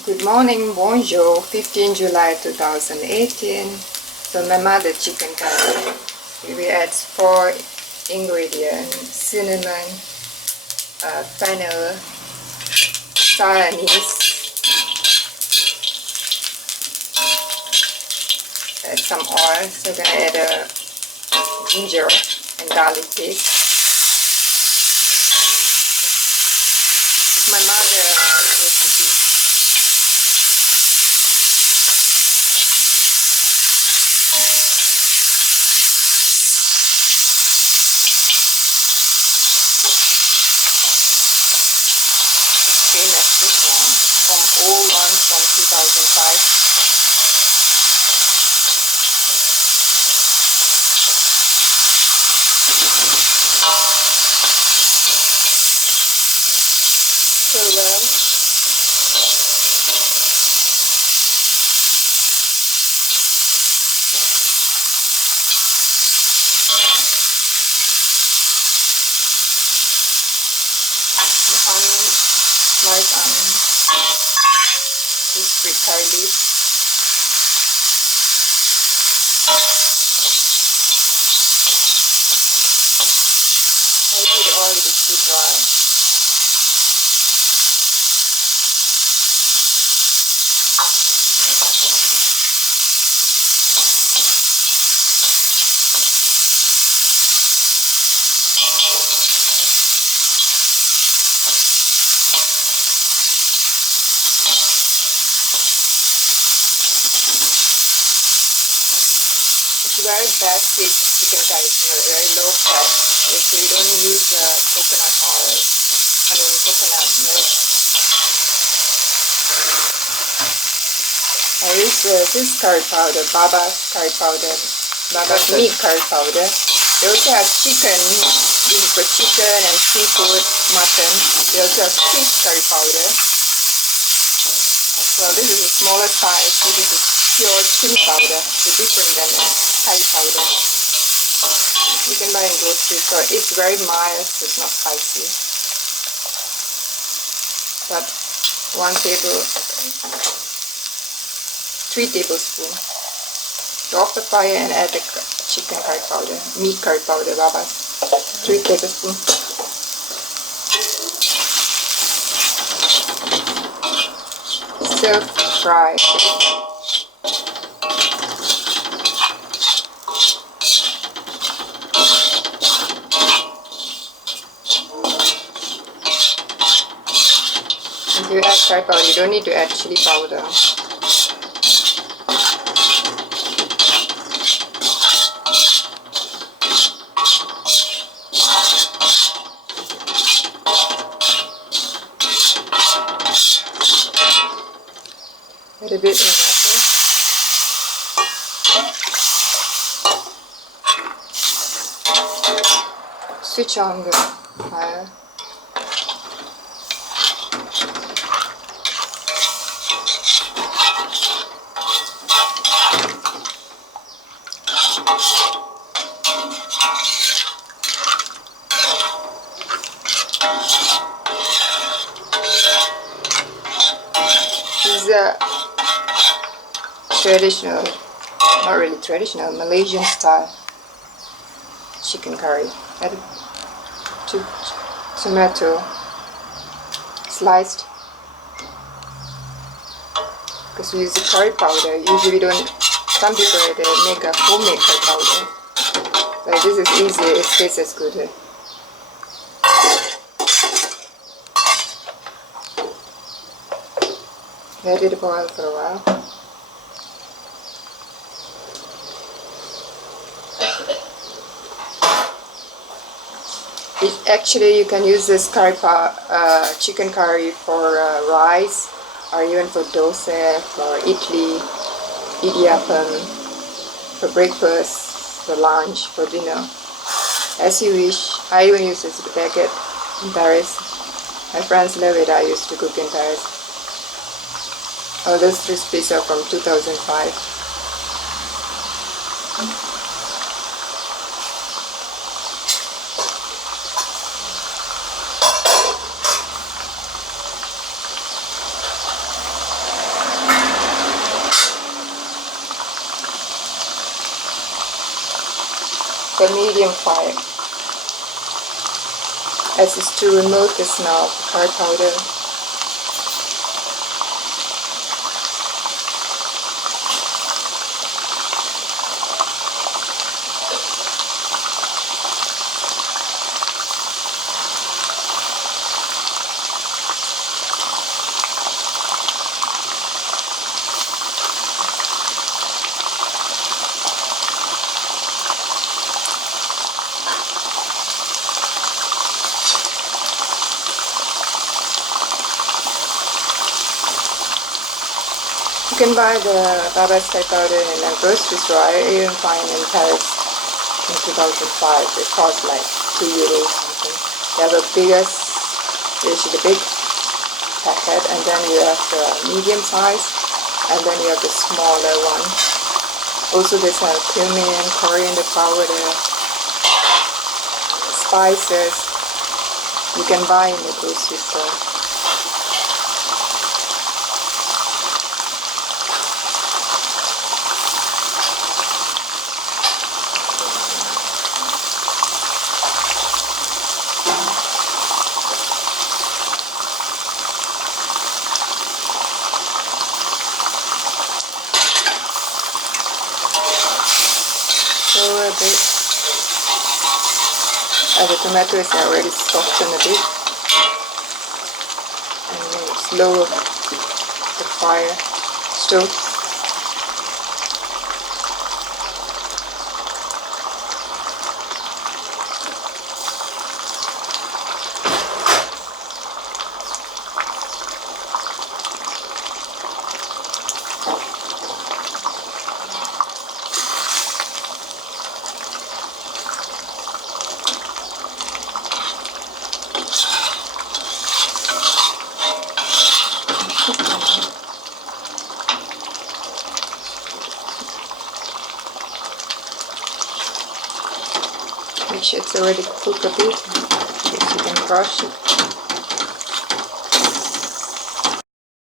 Good morning, bonjour, 15 July 2018. So my mother chicken curry. We add 4 ingredients: cinnamon, fennel, sour anise, add some oil. So we're gonna add ginger and garlic paste. This is my mother's recipe. Famous this one from old one from 2005. So well. Sliced onion, this sweet curry leaf, I leave the oil to too dry. It's very basic chicken curry, it's very low fat. So you don't use coconut oil, coconut milk. I use this curry powder, Baba's curry powder, Baba's meat curry powder. They also have chicken, this is for chicken and seafood, mutton. They also have fish curry powder. Well, this is a smaller size. This is pure chili powder, so different than curry powder. You can buy in grocery store. It's very mild, so it's not spicy. But 3 tablespoons. So off the fire and add the chicken curry powder, meat curry powder, Baba's. 3 tablespoons. Stir fry. If you add curry powder, you don't need to add chili powder. Add a bit of water. Switch on the fire. This is a traditional, not really traditional, Malaysian style chicken curry. Add 2 tomato sliced. Because we use the curry powder, usually we don't, some people they make a homemade curry powder. But this is easy, it tastes as good. Let it boil for a while. Actually, you can use this chicken curry for rice, or even for dosa, for idiyappam, for breakfast, for lunch, for dinner, as you wish. I even use this packet in Paris. My friends love it. I used to cook in Paris. All those recipes are from 2005. a medium fire, as is to remove the smell of the curry powder. You can buy the tbsp powder in a grocery store. I even find in Paris in 2005. It cost like €2 something. They have the biggest, usually the big packet, and then you have the medium size, and then you have the smaller one. Also they have cumin, coriander powder, spices. You can buy in the grocery store. A bit. The tomato is already softened a bit, and then slow the fire stove. Make sure it's already cooked a bit, so you can crush it.